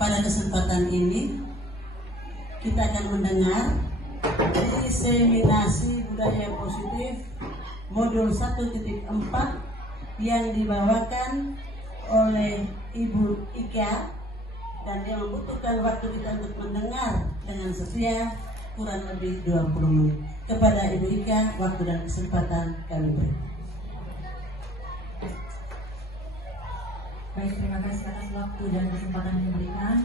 Pada kesempatan ini kita akan mendengar diseminasi budaya positif modul 1.4 yang dibawakan oleh Ibu Ika, dan dia membutuhkan waktu kita untuk mendengar dengan setia kurang lebih 20 menit. Kepada Ibu Ika, waktu dan kesempatan kami beri. Baik, terima kasih atas waktu dan kesempatan yang diberikan.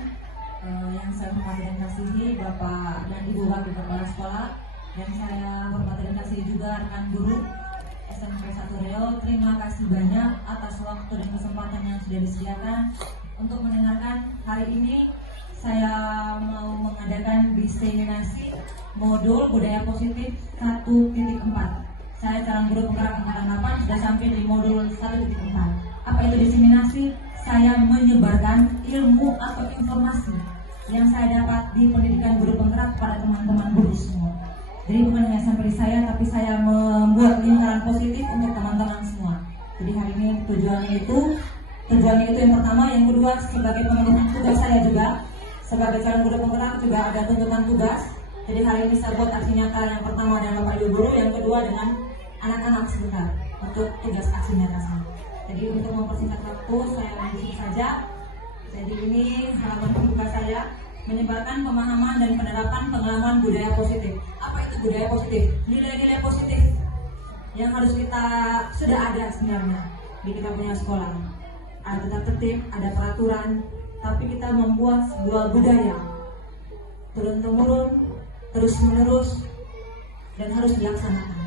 Yang saya hormati dan kasihi Bapak dan Ibu Wakil Kepala Sekolah, yang saya hormati dan kasihi juga rekan guru SMP 1 Riau. Terima kasih banyak atas waktu dan kesempatan yang sudah disediakan untuk mendengarkan. Hari ini saya mau mengadakan diseminasi modul budaya positif 1.4. Saya calon guru penggerak angkatan 8 sudah sampai di modul 1.4. Apa itu diseminasi? Saya menyebarkan ilmu atau informasi yang saya dapat di pendidikan guru penggerak pada teman-teman guru semua. Jadi bukan hanya sampai di saya, tapi saya membuat lingkaran positif untuk teman-teman semua. Jadi hari ini tujuannya itu yang pertama, yang kedua sebagai pemenuhan tugas saya juga sebagai calon guru penggerak juga ada tuntutan tugas. Jadi hari ini saya buat aksi nyata yang pertama dengan Bapak Ibu guru, yang kedua dengan anak-anak sebentar untuk tugas aksi nyata saya. Jadi untuk mempersingkat waktu saya lanjut saja. Jadi ini halaman pembuka saya, menyebarkan pemahaman dan penerapan pengalaman budaya positif. Apa itu budaya positif? Nilai-nilai positif yang harus kita sudah ada sebenarnya di kita punya sekolah. Ada tata tertib, ada peraturan, tapi kita membuat sebuah budaya turun-temurun, terus-menerus, dan harus dilaksanakan.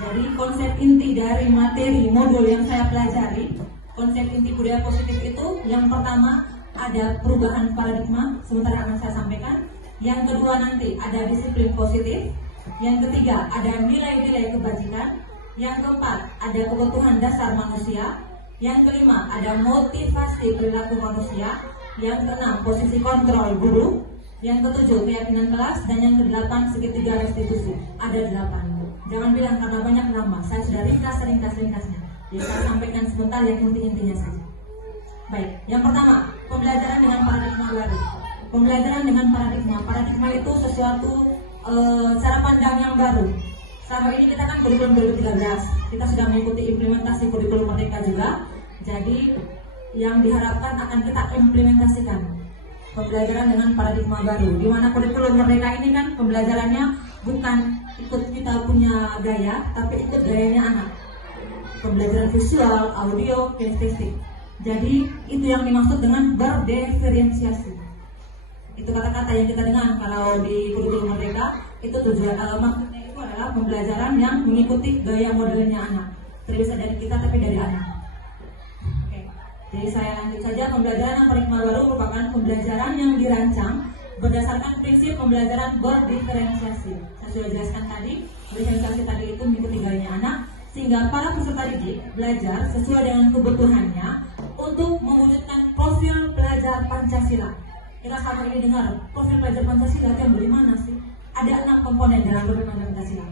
Jadi konsep inti dari materi modul yang saya pelajari, konsep inti budaya positif itu yang pertama ada perubahan paradigma, sebentar akan saya sampaikan. Yang kedua nanti ada disiplin positif. Yang ketiga ada nilai-nilai kebajikan. Yang keempat ada kebutuhan dasar manusia. Yang kelima ada motivasi perilaku manusia. Yang keenam posisi kontrol guru. Yang ketujuh keyakinan kelas. Dan yang kedelapan segitiga restitusi. Ada 8. Jangan bilang karena banyak nama, saya sudah ringkasnya. Jadi saya sampaikan sebentar yang inti-intinya saja. Baik, yang pertama, pembelajaran dengan paradigma baru. Pembelajaran dengan paradigma itu sesuatu cara pandang yang baru. Selama ini kita kan kurikulum 2013, kita sudah mengikuti implementasi kurikulum Merdeka juga. Jadi yang diharapkan akan kita implementasikan pembelajaran dengan paradigma baru. Di mana kurikulum Merdeka ini kan pembelajarannya bukan ikut kita punya gaya, tapi ikut gayanya anak. Pembelajaran visual, audio, kinestetik. Jadi itu yang dimaksud dengan berdiferensiasi. Itu kata-kata yang kita dengar kalau di kurikulum Merdeka. Itu tujuan maksudnya itu adalah pembelajaran yang mengikuti gaya modelnya anak. Terbiasa dari kita tapi dari anak. Oke. Jadi saya lanjut saja. Pembelajaran paradigma baru merupakan pembelajaran yang dirancang berdasarkan prinsip pembelajaran berdiferensiasi. Saya sudah jelaskan tadi, diferensiasi tadi itu mengikuti gayanya anak, sehingga para peserta didik belajar sesuai dengan kebutuhannya untuk mewujudkan profil pelajar Pancasila. Kita selama ini dengar profil pelajar Pancasila yang bagaimana sih? Ada 6 komponen dalam profil pelajar Pancasila.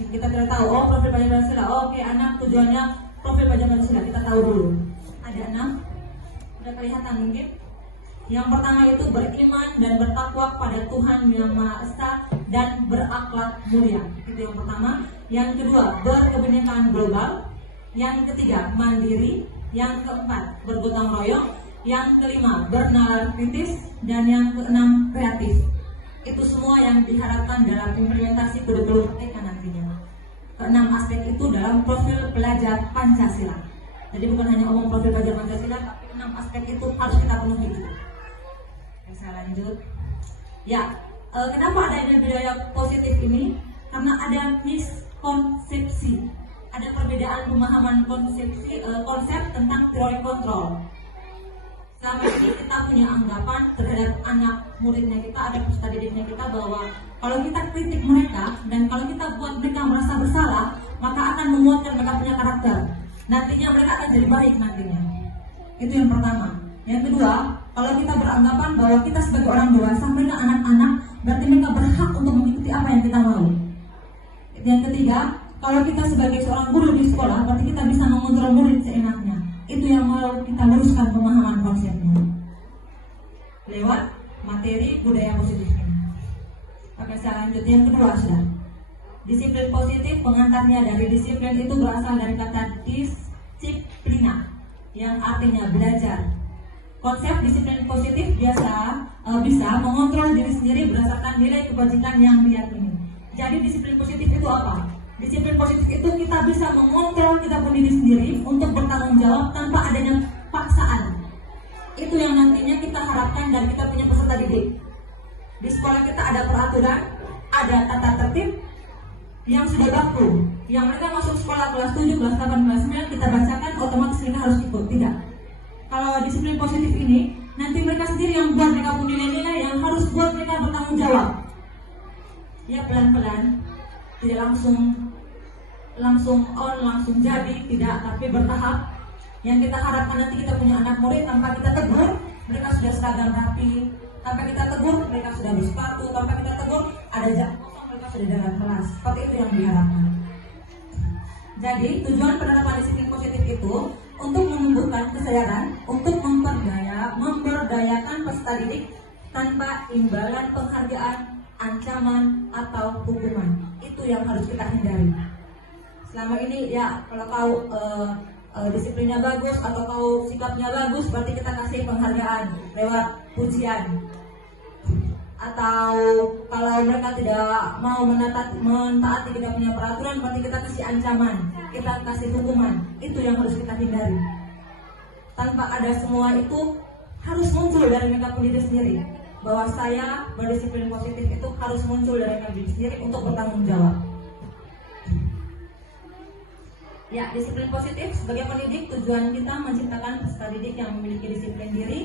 Jadi kita tidak tahu, profil pelajar Pancasila, oke, anak tujuannya profil pelajar Pancasila, kita tahu dulu. Ada 6, sudah kelihatan mungkin. Yang pertama itu beriman dan bertakwa pada Tuhan Yang Maha Esa dan berakhlak mulia. Itu yang pertama. Yang kedua, berkebinekaan global. Yang ketiga, mandiri. Yang keempat, bergotong royong. Yang kelima, bernalar kritis. Dan yang keenam, kreatif. Itu semua yang diharapkan dalam implementasi kurikulum Merdeka nantinya. Keenam aspek itu dalam profil pelajar Pancasila. Jadi bukan hanya omong profil pelajar Pancasila, tapi 6 aspek itu harus kita penuhi juga. Saya lanjut. Ya, kenapa adanya budaya positif ini? Karena ada miskonsepsi, ada perbedaan pemahaman konsep tentang teori kontrol. Selama ini kita punya anggapan terhadap anak muridnya kita, ada peserta didiknya kita, bahwa kalau kita kritik mereka dan kalau kita buat mereka merasa bersalah, maka akan menguatkan mereka punya karakter. Nantinya mereka akan jadi baik nantinya. Itu yang pertama. Yang kedua, kalau kita beranggapan bahwa kita sebagai orang dewasa, mereka anak-anak, berarti mereka berhak untuk mengikuti apa yang kita mau. Yang ketiga, kalau kita sebagai seorang guru di sekolah, berarti kita bisa mengontrol murid seenaknya. Itu yang mau kita luruskan pemahaman konsepnya lewat materi budaya positif ini. Oke, saya lanjut yang kedua sudah. Disiplin positif, pengantarnya dari disiplin itu berasal dari kata disiplina yang artinya belajar. Konsep disiplin positif bisa mengontrol diri sendiri berdasarkan nilai kebajikan yang diyakini. Jadi disiplin positif itu apa? Disiplin positif itu kita bisa mengontrol kita pun diri sendiri untuk bertanggung jawab tanpa adanya paksaan. Itu yang nantinya kita harapkan dan kita punya peserta didik. Di sekolah kita ada peraturan, ada tata tertib yang sudah baku. Yang mereka masuk sekolah kelas 7, kelas 8, kelas 9 kita bacakan, otomatis mereka harus ikut. Tidak. Kalau disiplin positif ini, nanti mereka sendiri yang buat, mereka punya nilai-nilai yang harus buat mereka bertanggung jawab. Ya pelan-pelan, tidak langsung jadi, tidak, tapi bertahap. Yang kita harapkan nanti kita punya anak murid tanpa kita tegur, mereka sudah seragam rapi. Tanpa kita tegur, mereka sudah bersepatu. Tanpa kita tegur, ada jam kosong, mereka sudah dalam kelas. Seperti itu yang diharapkan. Jadi tujuan penerapan disiplin positif itu untuk menumbuhkan kesadaran, untuk memberdayakan peserta didik tanpa imbalan penghargaan, ancaman atau hukuman. Itu yang harus kita hindari. Selama ini ya kalau kau disiplinnya bagus atau kau sikapnya bagus, berarti kita kasih penghargaan lewat pujian. Atau kalau mereka tidak mau mentaati kita punya peraturan, berarti kita kasih ancaman, kita kasih hukuman. Itu yang harus kita hindari. Tanpa ada semua itu harus muncul dari mereka diri sendiri, bahwa saya berdisiplin positif itu harus muncul dari mereka diri sendiri untuk bertanggung jawab. Ya, disiplin positif sebagai pendidik, tujuan kita menciptakan peserta didik yang memiliki disiplin diri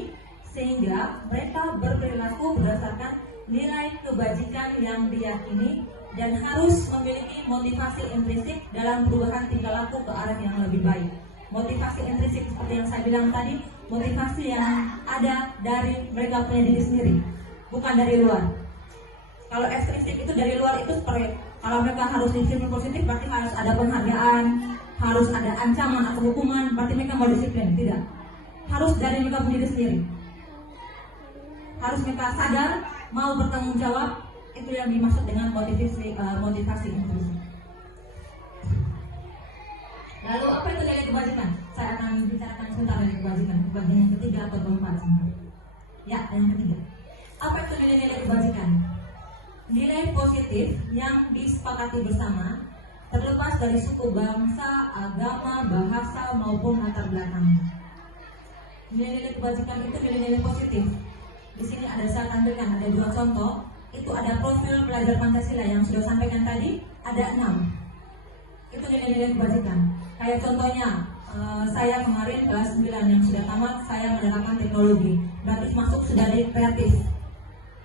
sehingga mereka berperilaku berdasarkan nilai kebajikan yang diyakini dan harus memiliki motivasi intrinsik dalam perubahan tingkah laku ke arah yang lebih baik. Motivasi intrinsik seperti yang saya bilang tadi, motivasi yang ada dari mereka punya diri sendiri, bukan dari luar. Kalau ekstrinsik itu dari luar, itu seperti kalau mereka harus disiplin positif berarti harus ada penghargaan, harus ada ancaman atau hukuman, berarti mereka mau disiplin. Tidak, harus dari mereka punya diri sendiri. Harus mereka sadar, mau bertanggung jawab. Itu yang dimaksud dengan motivasi intrinsik. Lalu apa itu nilai kebajikan? Saya akan bicarakan sebentar nilai kebajikan, bagian yang ketiga atau keempat sebentar. Ya, yang ketiga. Apa itu nilai-nilai kebajikan? Nilai positif yang disepakati bersama, terlepas dari suku, bangsa, agama, bahasa maupun latar belakang. Nilai-nilai kebajikan itu nilai-nilai positif. Di sini ada saya tampilkan ada 2 contoh. Itu ada profil pelajar Pancasila yang sudah sampaikan tadi, ada 6. Itu nilai-nilai kebajikan. Kayak contohnya, saya kemarin kelas 9 yang sudah tamat, saya menerapkan teknologi. Berarti masuk sudah di kreatif.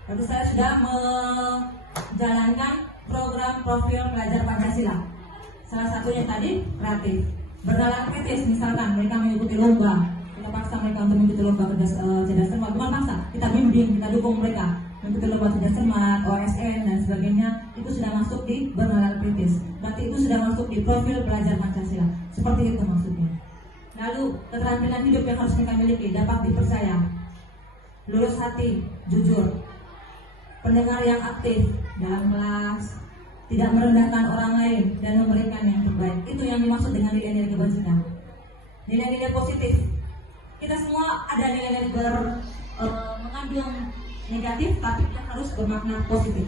Berarti saya sudah menjalankan program profil pelajar Pancasila. Salah satunya tadi kreatif. Bernalar kritis, misalkan mereka mengikuti lomba, kita paksa mereka untuk mengikuti lomba cerdas cermat, bukan paksa, kita bimbing, kita dukung mereka mengikuti lomba cerdas cermat, OSN dan sebagainya. Itu sudah masuk di bernalar kritis. Berarti itu sudah masuk di profil pelajar Pancasila. Seperti itu maksudnya. Lalu keterampilan hidup yang harus mereka miliki, dapat dipercaya, lurus hati, jujur, pendengar yang aktif dalam kelas, tidak merendahkan orang lain dan memberikan yang terbaik. Itu yang dimaksud dengan nilai-nilai kebajikan. Nilai-nilai positif. Kita semua ada nilai-nilai mengandung negatif, tapi yang harus bermakna positif.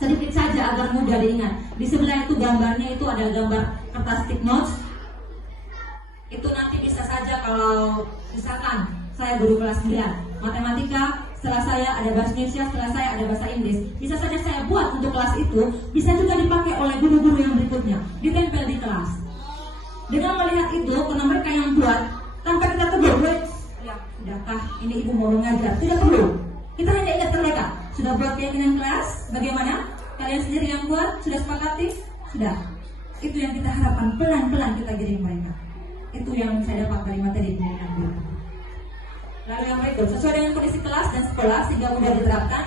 Sedikit saja agar mudah diingat. Di sebelah itu gambarnya itu ada gambar kertas stick notes. Itu nanti bisa saja kalau misalkan saya guru kelas 9 matematika, setelah saya ada bahasa Indonesia, setelah saya ada bahasa Inggris, bisa saja saya buat untuk kelas itu, bisa juga dipakai oleh guru-guru yang berikutnya, ditempel di kelas. Dengan melihat itu, karena mereka yang buat, tanpa kita tegur, ya sudahkah ini ibu mau mengajar? Tidak perlu. Kita hanya ingatkan mereka, sudah buat keyakinan kelas, bagaimana? Kalian sendiri yang buat, sudah sepakati? Sudah. Itu yang kita harapkan, pelan-pelan kita giring mereka. Itu yang saya dapat dari materi ini. Lalu yang berikut, sesuai dengan kondisi kelas dan sekolah sehingga mudah diterapkan.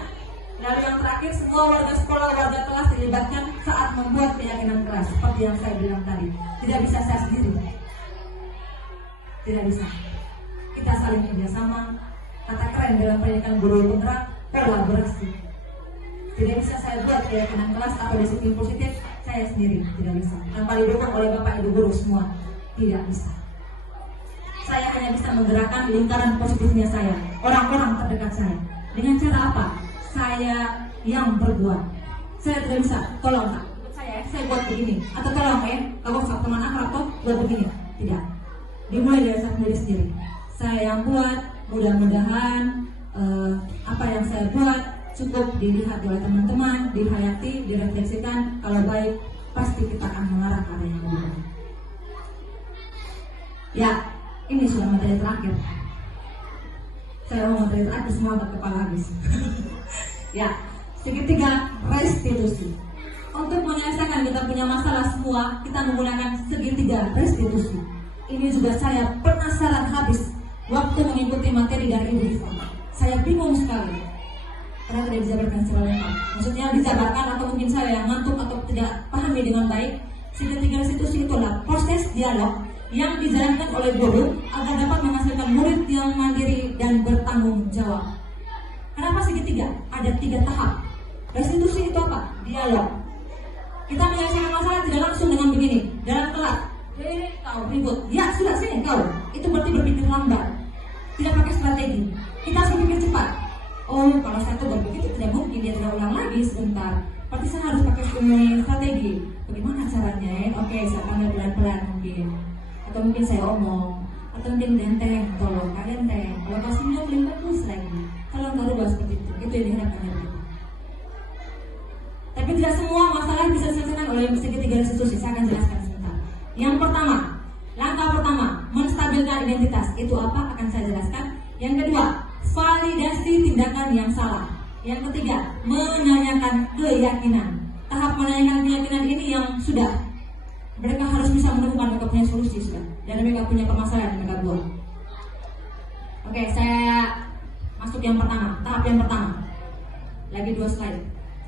Lalu yang terakhir, semua warga sekolah, warga kelas dilibatkan saat membuat keyakinan kelas. Seperti yang saya bilang tadi, tidak bisa saya sendiri. Tidak bisa. Kita saling kerjasama. Kata keren dalam pendidikan guru penggerak, kolaborasi. Tidak bisa saya buat keyakinan kelas atau disiplin positif saya sendiri, tidak bisa. Tanpa didukung oleh Bapak Ibu guru semua, tidak bisa. Saya hanya bisa menggerakkan lingkaran positifnya saya, orang-orang terdekat saya. Dengan cara apa? Saya yang berbuat. Saya tidak bisa, tolong Kak, saya buat begini. Atau tolong ya, kalau teman akrab atau buat begini. Tidak. Dimulai dari saya sendiri. Saya yang buat, mudah-mudahan apa yang saya buat cukup dilihat oleh teman-teman, dihayati, direfleksikan. Kalau baik, pasti kita akan mengarah ke arah yang lebih baik. Ya, ini sudah materi terakhir. Saya mau materi terakhir, semua kepala habis. Ya, segitiga restitusi. Untuk menyelesaikan kita punya masalah semua, kita menggunakan segitiga restitusi. Ini juga saya penasaran habis waktu mengikuti materi dari Ibu Diva. Saya bingung sekali karena tidak dijabarkan secara lengkap. Maksudnya dijabarkan atau mungkin saya yang ngantuk atau tidak pahami dengan baik. Segitiga restitusi itulah proses dialog yang dijalankan oleh guru agar dapat menghasilkan murid yang mandiri dan bertanggung jawab. Kenapa segitiga? Ada 3 tahap. Restitusi itu apa? Dialog. Kita menyelesaikan masalah tidak langsung dengan begini dalam kelas. Kau ribut, ya sudah sini kau. Itu berarti berpikir lambat, tidak pakai strategi. Kita harus berpikir cepat. Oh, kalau satu berpikir itu tidak mungkin, dia tidak ulang lagi sebentar. Berarti saya harus pakai strategi. Bagaimana caranya? Oke, saya panggil pelan-pelan mungkin. Atau mungkin saya omong. Atau mungkin denteng, tolong kalian teng. Kalau kau senyum lebih bagus lagi. Kalau nggak rubah seperti itu, itu yang diharapkan dari kita. Tapi tidak semua masalah bisa diselesaikan oleh segitiga restitusi. Saya akan jelaskan sebentar. Yang pertama, langkah pertama, menstabilkan identitas. Itu apa? Akan saya jelaskan. Yang kedua, validasi tindakan yang salah. Yang ketiga, menanyakan keyakinan. Tahap menanyakan keyakinan ini yang sudah mereka harus bisa menemukan, mereka punya solusi sudah, dan mereka punya permasalahan yang mereka buat. Oke, saya masuk yang pertama, tahap yang pertama. Lagi 2 slide.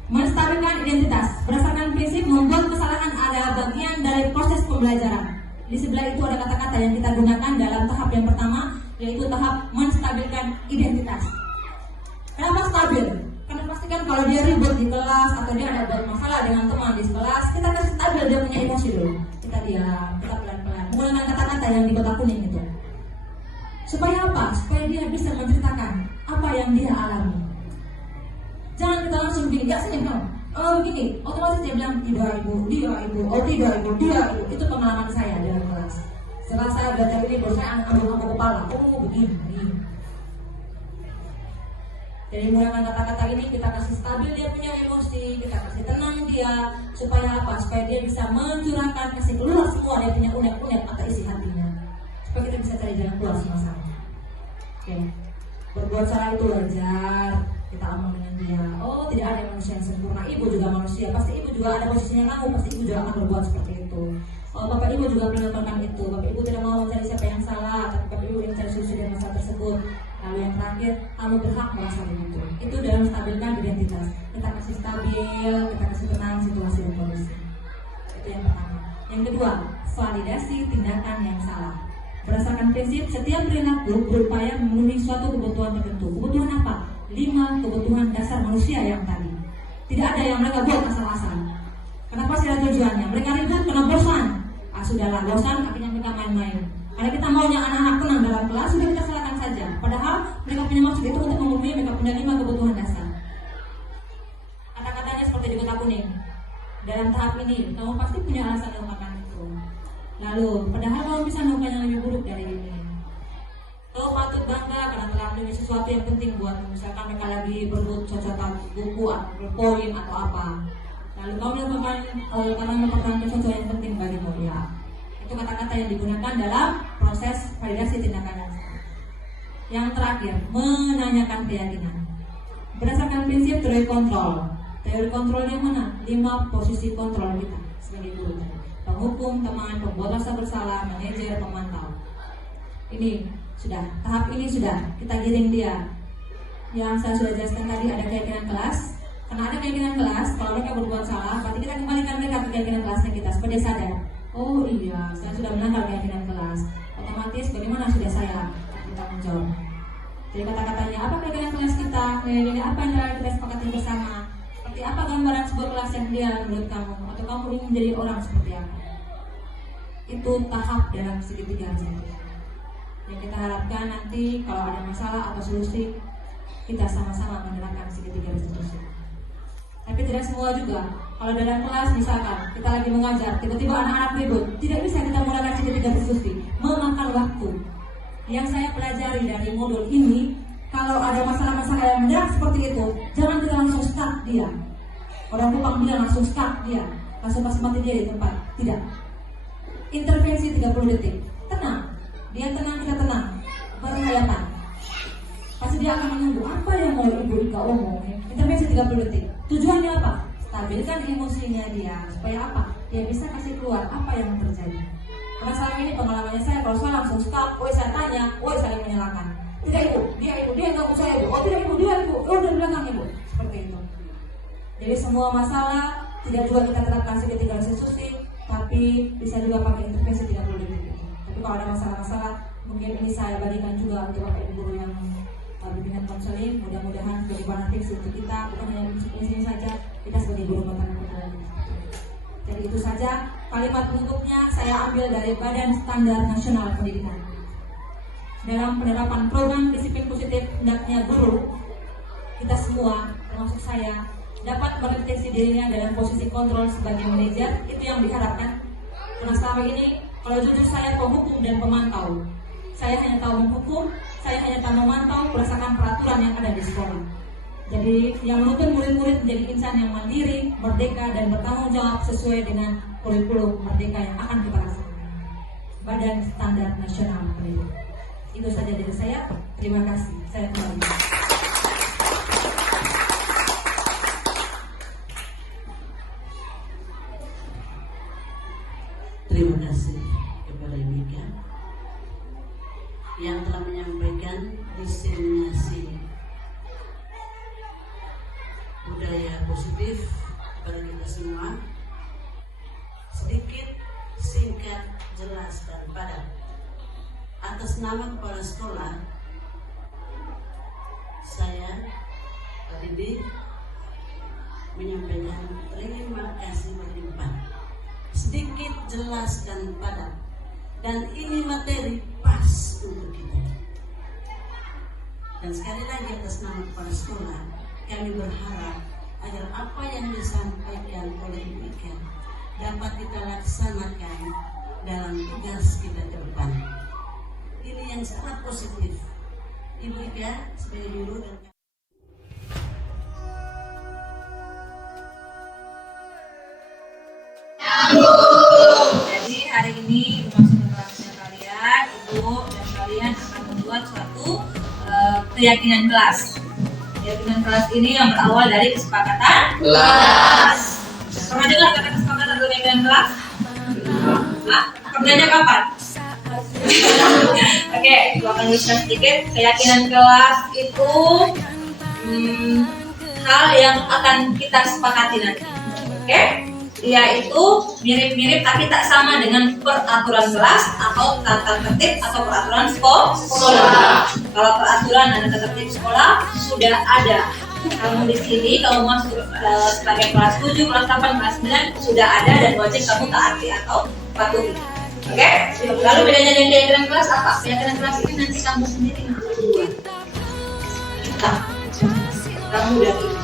Menstabilkan identitas. Berdasarkan prinsip membuat kesalahan adalah bagian dari proses pembelajaran. Di sebelah itu ada kata-kata yang kita gunakan dalam tahap yang pertama, yaitu tahap menstabilkan identitas. Kenapa stabil? Karena pastikan kalau dia ribut di kelas atau dia ada masalah dengan teman di kelas, kita kasih stabil dia punya emosi dulu. Kita diam, kita pelan-pelan menggunakan kata-kata yang di kotak kuning itu. Supaya apa? Supaya dia bisa menceritakan apa yang dia alami. Jangan kita langsung begini, gak sini kamu. Oh begini, otomatis dia bilang tidak ibu, dia ibu, oh tidak ibu, dia ibu. Itu pengalaman saya dalam kelas. Setelah saya belajar ini, baru saya ambil kepala. Oh begini. Jadi menggunakan kata-kata ini kita kasih stabil dia punya emosi, kita kasih tenang dia, supaya apa? Supaya dia bisa mencurahkan, kasih keluar semua dia punya unek-unek atau isi hatinya. Supaya kita bisa cari jalan keluar sama-sama. Oke. Berbuat salah itu wajar. Kita omong dengan dia. Oh, tidak ada manusia yang sempurna. Ibu juga manusia. Pasti ibu juga ada posisinya kamu. Pasti ibu juga akan berbuat seperti itu. Oh, bapak ibu juga pernah melakukan itu. Bapak ibu tidak mau mencari siapa yang salah, tapi bapak ibu ingin mencari solusi dari masalah tersebut. Lalu yang terakhir, kamu berhak merasa begitu. Itu dalam stabilkan identitas. Kita kasih stabil, kita kasih tenang situasi dan kondisi. Itu yang pertama. Yang kedua, validasi tindakan yang salah. Berdasarkan prinsip, setiap perilaku berupaya memenuhi suatu kebutuhan tertentu. Kebutuhan apa? 5 kebutuhan dasar manusia yang tadi. Tidak ada yang mereka buat asal-asal. Kenapa sih ada tujuannya? Mereka ribut karena bosan. Sudahlah, bosan akhirnya mereka main-main. Karena kita maunya anak-anak tenang dalam kelas, sudah kita salahkan saja. Padahal mereka punya maksud itu untuk memenuhi mereka punya 5 kebutuhan dasar. Kata-katanya seperti di kotak kuning. Dalam tahap ini, kamu pasti punya alasan melakukan itu. Lalu, padahal kamu bisa melakukan yang lebih buruk dari ini. Kau patut bangga karena telah memiliki sesuatu yang penting buatmu. Misalkan mereka lagi berebut cocotan buku atau poin atau apa. Lalu kau melakukan karena mempertahankan sesuatu yang penting bagimu. Ya, itu kata-kata yang digunakan dalam proses validasi tindakan yang salah. Yang terakhir, menanyakan keyakinan. Berdasarkan prinsip teori kontrol. Teori kontrol yang mana? 5 posisi kontrol kita sebagai guru. Penghukum, teman, pembuat rasa bersalah, manajer, pemantau. Ini sudah, tahap ini sudah kita giring dia. Yang saya sudah jelaskan tadi ada keyakinan kelas. Karena ada keyakinan kelas, kalau mereka berbuat salah, berarti kita kembalikan mereka ke keyakinan kelasnya kita supaya dia sadar. Oh iya, saya sudah menangkal keyakinan kelas. otomatis bagaimana sudah saya bertanggung jawab. Jadi kata-katanya, apa keyakinan kelas kita, keyakinan apa yang telah kita sepakati bersama, seperti apa gambaran sebuah kelas yang ideal menurut kamu, atau kamu ingin menjadi orang seperti apa. Itu tahap dalam segitiga rezeki. Yang kita harapkan nanti kalau ada masalah atau solusi, kita sama-sama menerapkan segitiga rezeki. Tapi tidak semua juga. Kalau dalam kelas misalkan kita lagi mengajar, tiba-tiba anak-anak ribut, tidak bisa kita menggunakan segitiga rezeki, memakan waktu. Yang saya pelajari dari modul ini, kalau ada masalah-masalah yang menyerang seperti itu, jangan kita langsung start dia. Orang Kupang bilang langsung start dia, langsung kasih mati dia di tempat. Tidak. Intervensi 30 detik. Tenang. Dia tenang, kita tenang. Berhadapan. Pasti dia akan menunggu apa yang mau Ibu Ika omong. Intervensi 30 detik. Tujuannya apa? Stabilkan emosinya dia. Supaya apa? Dia bisa kasih keluar apa yang terjadi. Karena selama ini pengalamannya saya, kalau saya langsung stop, saya tanya, saling menyalahkan. Tidak Ibu, dia nggak saya Ibu. Oh tidak Ibu, dia Ibu. Oh dari belakang Ibu. Seperti itu. Jadi semua masalah tidak juga kita terapkan segitiga rezeki, tapi bisa juga pakai intervensi 30 detik. Tapi kalau ada masalah-masalah, mungkin ini saya bagikan juga untuk Bapak Ibu guru yang berminat konseling. Mudah-mudahan sebagai bahan tips untuk kita, bukan hanya di sini saja, kita sebagai guru matematika. Jadi itu saja kalimat penutupnya saya ambil dari Badan Standar Nasional Pendidikan. Dalam penerapan program disiplin positif, hendaknya guru kita semua, termasuk saya, dapat mendeteksi dirinya dalam posisi kontrol sebagai manajer. Itu yang diharapkan. Karena selama ini, kalau jujur saya penghukum dan pemantau. Saya hanya tahu menghukum, saya hanya tahu memantau berdasarkan peraturan yang ada di sekolah. Jadi yang menuntun murid-murid menjadi insan yang mandiri, merdeka, dan bertanggung jawab sesuai dengan kurikulum merdeka yang akan kita laksanakan. Badan Standar Nasional Pendidikan. Itu saja dari saya. Terima kasih. Saya kembali. Terima kasih kepada Ibu Ika yang telah menyampaikan diseminasi budaya positif kepada kita semua. Sedikit, singkat, jelas, dan padat. Atas nama kepala sekolah, saya Pak Didi menyampaikan terima kasih berlimpah. Sedikit, jelas, dan padat. Dan ini materi pas untuk kita. Dan sekali lagi atas nama kepala sekolah, kami berharap agar apa yang disampaikan oleh Ibu Ika dapat kita laksanakan dalam tugas kita ke depan. Ini yang sangat positif. Ibu Ika sebagai guru dan jadi hari ini masuk ke kelasnya kalian, Ibu dan kalian akan membuat suatu keyakinan kelas. Keyakinan kelas ini yang berawal dari kesepakatan kelas. Pernah dengar kata kesepakatan atau keyakinan kelas? Kerjanya kapan? Oke, aku akan tuliskan sedikit. Keyakinan kelas itu hal yang akan kita sepakati nanti. Oke? Yaitu mirip-mirip tapi tak sama dengan peraturan kelas atau tata tertib atau peraturan sekolah. Kalau peraturan dan tata tertib sekolah sudah ada. Kamu di sini, kamu masuk sebagai kelas 7, kelas 8, kelas 9 sudah ada dan wajib kamu taati atau patuhi. Oke? Lalu bedanya dengan keyakinan kelas apa? Keyakinan kelas ini nanti kamu sendiri yang akan buat. Kamu dan ini.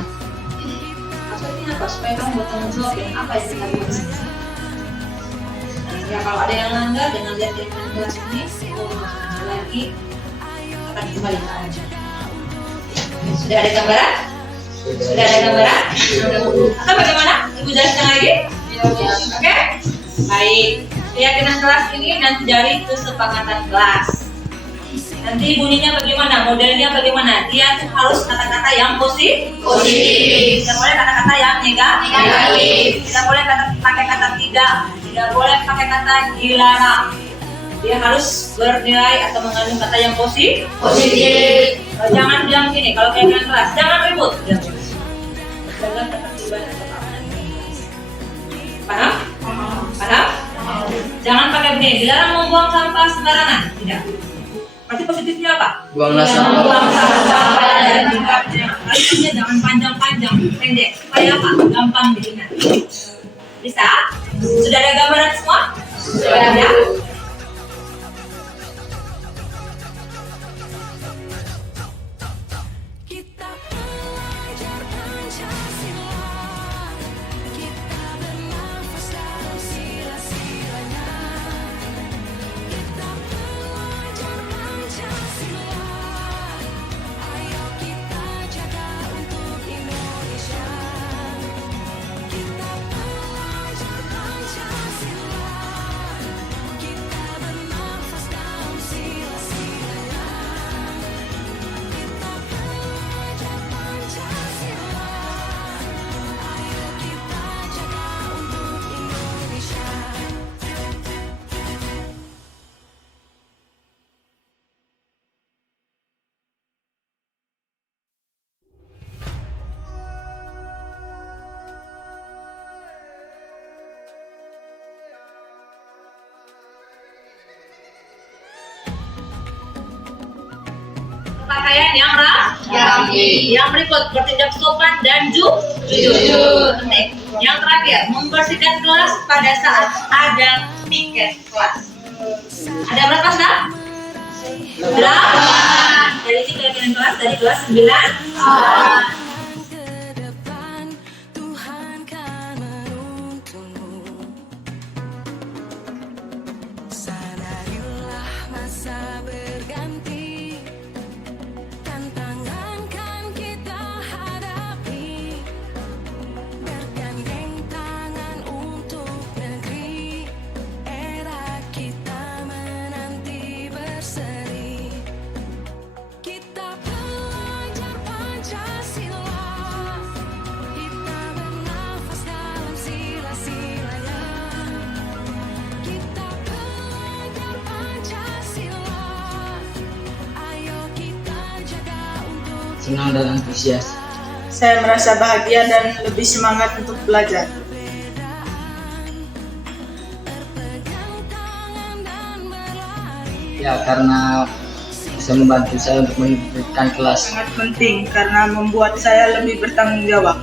Maksudnya apa? Supaya kamu bertanggung jawab dengan apa yang kita buat di sini. Ya kalau ada yang langgar dengan lihat keyakinan kelas ini, kamu masuk lagi akan dikembalikan aja. Sudah ada gambaran? Sudah ada gambaran? Atau bagaimana? Ibu jelaskan lagi? Oke? Baik. Keyakinan kelas ini nanti dari kesepakatan kelas. Nanti bunyinya bagaimana? Modelnya bagaimana? Dia tuh harus kata-kata yang positif. Tidak boleh kata-kata yang negatif. Tidak boleh pakai kata tidak. Tidak boleh pakai kata dilarang. Dia harus bernilai atau mengandung kata yang positif. Jangan bilang gini, kalau keyakinan kelas, jangan ribut. Jaga ketertiban atau keamanan kelas. Paham? Paham? Jangan pakai begini, dilarang membuang sampah sembarangan. Tidak. Pasti positifnya apa? Buanglah sampah. Buang sampah dari tempatnya. Kalimatnya jangan panjang-panjang, pendek. Supaya apa? Gampang diingat. Bisa? Sudah ada gambaran semua? Sudah ada. Kita pelajar Pancasila, kita bernafas dalam sila-silanya. Kita pelajar Pancasila, ayo kita jaga untuk Indonesia. Kita pelajar Pancasila, kita bernafas dalam sila-silanya. Kita pelajar Pancasila, ayo kita jaga untuk Indonesia. Pakaian yang rapi. Yang berikut bertindak sopan dan jujur. Penting. Yang terakhir, membersihkan kelas pada saat ada piket kelas. Ada berapa staff? 8. Dari sini pimpinan kelas dari kelas 9. Ke depan, Tuhan kan menuntunmu. Sadarilah masa berganti, tantangan kan kita hadapi. Bergandeng tangan untuk negeri, era kita menanti berseri. Kita pelajar Pancasila, kita bernafas dalam sila-silanya. Kita pelajar Pancasila, ayo kita jaga untuk Senang dan antusias. Saya merasa bahagia dan lebih semangat untuk belajar. berpegang tangan dan berlari. Ya, karena bisa membantu saya untuk meningkatkan kelas. Sangat penting karena membuat saya lebih bertanggung jawab.